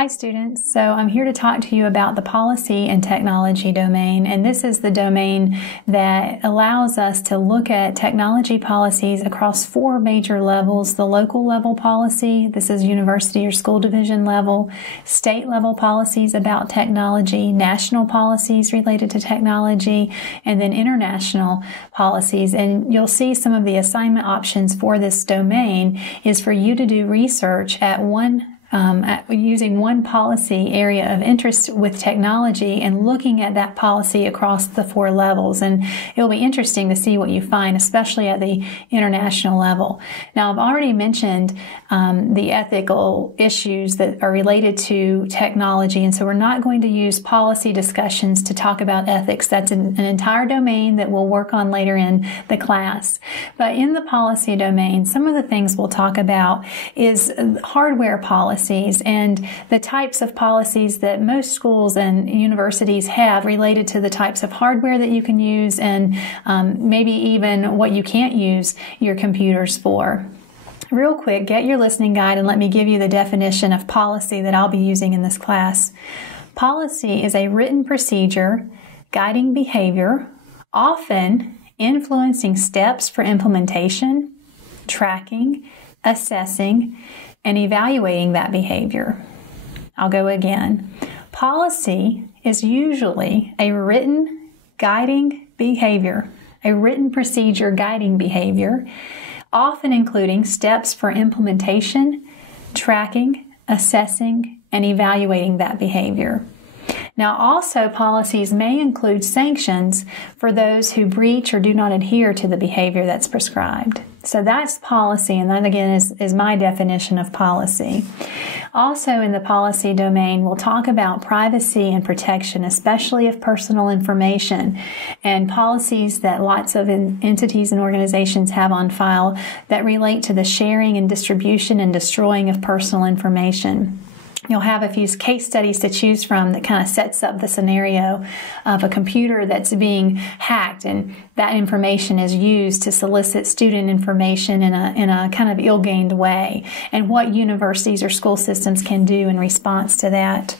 Hi students, so I'm here to talk to you about the policy and technology domain, and this is the domain that allows us to look at technology policies across 4 major levels: the local level policy, this is university or school division level; state level policies about technology; national policies related to technology; and then international policies. And you'll see some of the assignment options for this domain is for you to do research at using one policy area of interest with technology and looking at that policy across the 4 levels. And it'll be interesting to see what you find, especially at the international level. Now, I've already mentioned the ethical issues that are related to technology, and so we're not going to use policy discussions to talk about ethics. That's an entire domain that we'll work on later in the class. But in the policy domain, some of the things we'll talk about is hardware policies and the types of policies that most schools and universities have related to the types of hardware that you can use, and maybe even what you can't use your computers for. Real quick, get your listening guide and let me give you the definition of policy that I'll be using in this class. Policy is a written procedure guiding behavior, often influencing steps for implementation, tracking, assessing, and evaluating that behavior. I'll go again. Policy is usually a written guiding behavior, a written procedure guiding behavior, often including steps for implementation, tracking, assessing, and evaluating that behavior. Now, also, policies may include sanctions for those who breach or do not adhere to the behavior that's prescribed. So that's policy, and that again is my definition of policy. Also in the policy domain, we'll talk about privacy and protection, especially of personal information, and policies that lots of entities and organizations have on file that relate to the sharing and distribution and destroying of personal information. You'll have a few case studies to choose from that kind of sets up the scenario of a computer that's being hacked, and that information is used to solicit student information in a kind of ill-gained way, and what universities or school systems can do in response to that.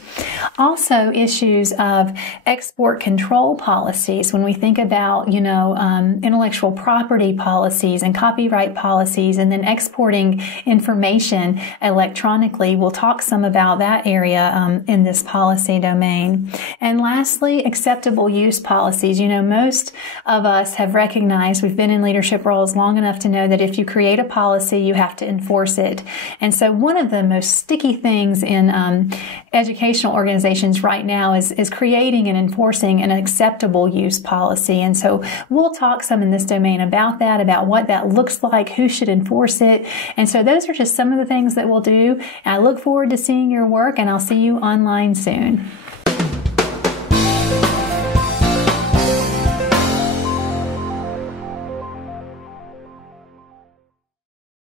Also, issues of export control policies. When we think about, intellectual property policies and copyright policies, and then exporting information electronically, we'll talk some about that area in this policy domain. And lastly, acceptable use policies. Most of us have recognized, we've been in leadership roles long enough to know that if you create a policy, you have to enforce it. And so one of the most sticky things in educational organizations right now is creating and enforcing an acceptable use policy. And so we'll talk some in this domain about that, about what that looks like, who should enforce it. And so those are just some of the things that we'll do. And I look forward to seeing your work, and I'll see you online soon.